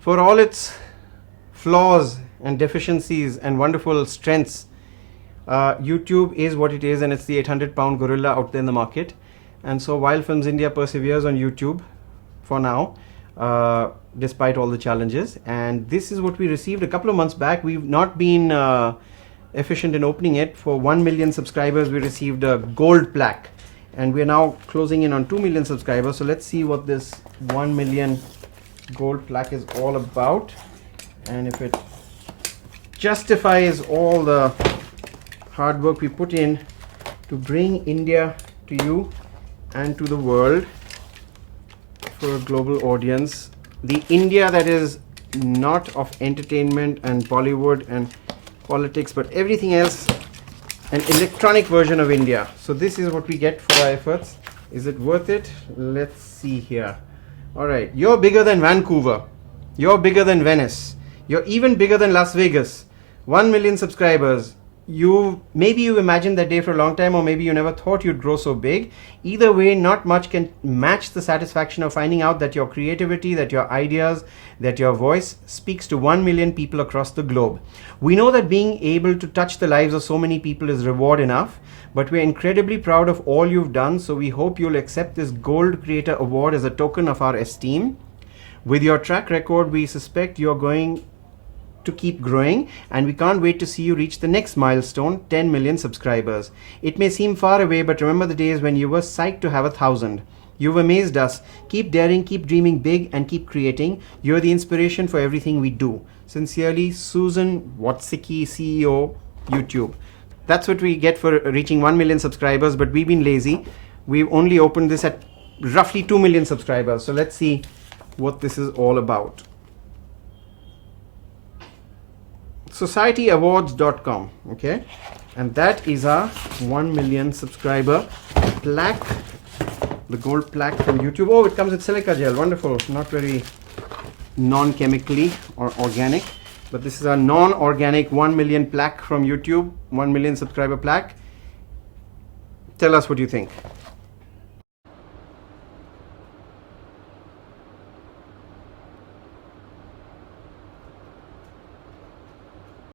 For all its flaws and deficiencies and wonderful strengths, YouTube is what it is, and it's the 800-pound gorilla out there in the market. And so Wild Films India perseveres on YouTube for now, despite all the challenges. And this is what we received a couple of months back. We've not been efficient in opening it. For 1 million subscribers, we received a gold plaque, and we're now closing in on 2 million subscribers. So let's see what this 1 million gold plaque is all about, and if it justifies all the hard work we put in to bring India to you and to the world for a global audience. The India that is not of entertainment and Bollywood and politics, but everything else, an electronic version of India. So this is what we get for our efforts. Is it worth it? Let's see here. All right, you're bigger than Vancouver. You're bigger than Venice. You're even bigger than Las Vegas. 1 million subscribers. Maybe you imagined that day for a long time, or maybe you never thought you'd grow so big. Either way, not much can match the satisfaction of finding out that your creativity, that your ideas, that your voice speaks to 1 million people across the globe. We know that being able to touch the lives of so many people is reward enough, but we're incredibly proud of all you've done, so we hope you'll accept this Gold Creator Award as a token of our esteem. With your track record, we suspect you're going to keep growing, and we can't wait to see you reach the next milestone, 10 million subscribers. It may seem far away, but remember the days when you were psyched to have 1,000. You've amazed us. Keep daring, keep dreaming big, and keep creating. You're the inspiration for everything we do. Sincerely, Susan Wojcicki, CEO, YouTube. That's what we get for reaching 1 million subscribers, but we've been lazy. We've only opened this at roughly 2 million subscribers. So let's see what this is all about. societyawards.com, okay, and that is our 1 million subscriber plaque, the gold plaque from YouTube. Oh, it comes with silica gel. Wonderful. Not very non-chemically or organic, but this is our non-organic 1 million plaque from YouTube, 1 million subscriber plaque. Tell us what you think.